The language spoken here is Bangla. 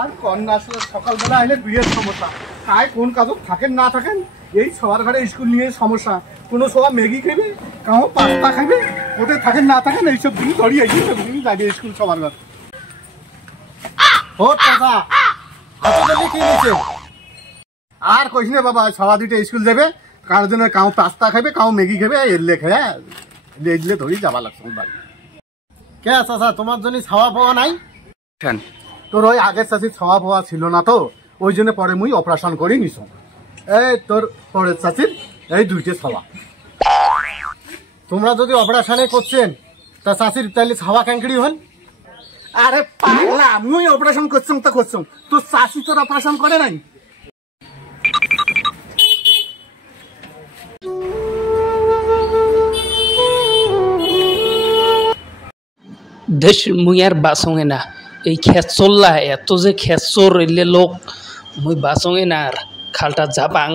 আর কন্যা আসলে সকালবেলা আইলে বিয়ের সমস্যা, তাই কোন কাজও থাকেন না থাকেন এই সবার ঘরে স্কুল নিয়ে সমস্যা। কোনো সবাই ম্যাগি খাইবে, কাউ পাস্তা খাইবে, ওদের থাকেন না থাকেন এইসব দিন ধরিয়ে যাবে স্কুল সবার ঘর। ও টাকা হাতে কি নিচ্ছে আর কইস না বাবা, সবাই দুইটা স্কুল যাবে, কারোর জন্য কাউ পাস্তা খাবে, কাউ ম্যাগি খাবে, এলে খেয়ে এলে ধরি যাবা লাগছে বাড়ি। কে চাচা তোমার জন্য ছাওয়া পাওয়া নাই? তোর ওই আগের চাষির ছাওয়া পাওয়া ছিল না তো, ওই জন্য পরে মুই অপারেশন করে নিছ। এই তোর পরের চাষির এই দুইটা ছাওয়া। তোমরা যদি অপারেশনে করছেন তা চাষির তাহলে ছাওয়া ক্যাঙ্কড়ি হন। আরে পাগলা, মুই অপারেশন করছম তো করছম, তোর চাষি তোর অপারেশন করে নাই? দেশ মুই আর বাসঙে না, এই খেচল্লা এত যে খেচর এলে লোক মুই বাসঙে না আর খালটা যাবাং।